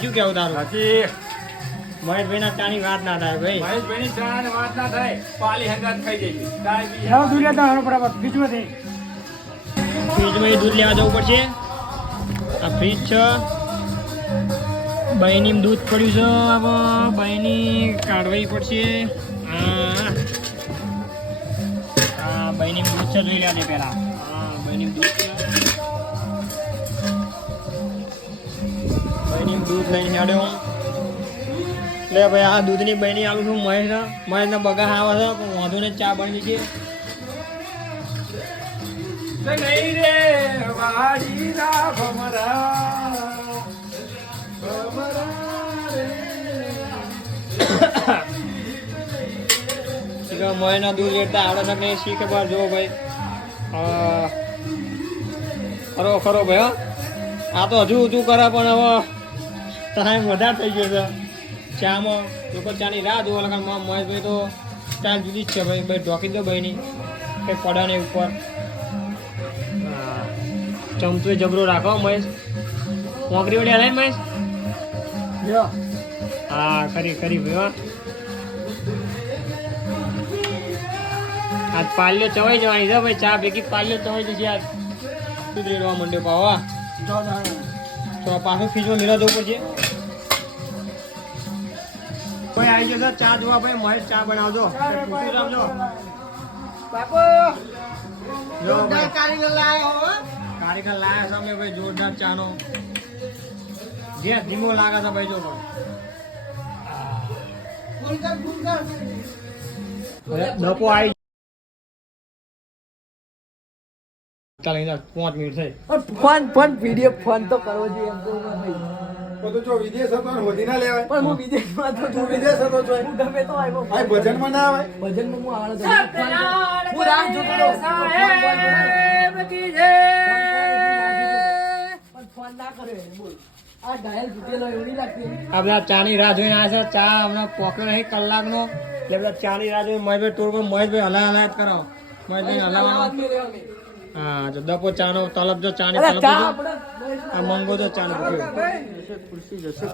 શું કેવું તારું? સાચી મહેશભાઈ ના ચાની વાત ના થાય ભાઈ. મહેશભાઈની ચાની વાત ના થાય. પાલી હંગાત ખાઈ જઈ. ફ્રીજમાં દૂધ લેવા જવું પડશે. આ ફ્રીજ છે. બહેની દૂધ પડ્યું છે. હવે બહેની કાઢવી પડશે. હા બહેની દૂધ છે જોઈ લેજે પેલા. હા બહેની દૂધ છે. બહેની દૂધ લઈને હેડ્યો. લે ભાઈ આ દૂધની બહેની આલું છું મહેશને બગા આવે છે પણ વાંધો ને ચા બની છે. નહીં રે વાડી ના ભમરા મહેના દૂધ લેતા આવડે ને શીખે બાર જો ભાઈ. ખરો ભાઈ. આ તો હજુ ઊંચું કરે પણ હવે ટાઈમ વધારે થઈ ગયો છે. ચામાં લોકો ચાની રાહ જોવા લગન મહેશભાઈ તો ચા જુદી જ છે ભાઈ. ઢોકી દો ભાઈ ની કંઈ પડે નહીં ઉપર. ચમચો જબરો રાખો મહેશ. મોકરી વડે હલાય મહેશ. હા ખરી ભાઈ. આજ પાલ્યો ચવાઈ જવાની છે ભાઈ. ચા ભેગી પાલ્યો ચવાઈ જશે આજ. શું રેડવા માંડ્યો પાવા. તો પાછું ફ્રીજમાં મેળા જવું પડશે. કોઈ આવી જશે ચા જોવા ભાઈ. મહેશ ચા બનાવજો. કારીગર લાયા છે અમે ભાઈ. જોરદાર ચા નો જે ધીમો લાગે છે ભાઈ. જો ડપો આવી 5 મિનિટ થઈ. ફોન વિડિયો ફોન તો કરવો જોઈએ એમ તો નહીં. તો જો વિદેશ હતો ને હોધી ના લેવાય. પણ હું વિદેશમાં તો તું વિદેશ હતો જો હું ગમે તો આવ્યો. આ ભજનમાં ના આવે. ભજનમાં હું આવડે હું રાહ જોતો હતો. પણ ફોન ના કર્યો બોલ. આ ડાયલ તૂટેલો એવડી લાગતી. આ બધા ચાની રાહ જોઈને આવ્યા છે. ચા હમણાં પોક્યો નહીં કલાકનો. એટલે બધા ચાની રાહ જોઈને મહેશભાઈ ટૂર પર મહેશભાઈ હલાય કરો. મહેશભાઈ હલાવવાનો. હા જો દપો ચાનો તલબ જો ચાની તલબ જો. આ મંગો જો ચાનો ખુરશી જશે.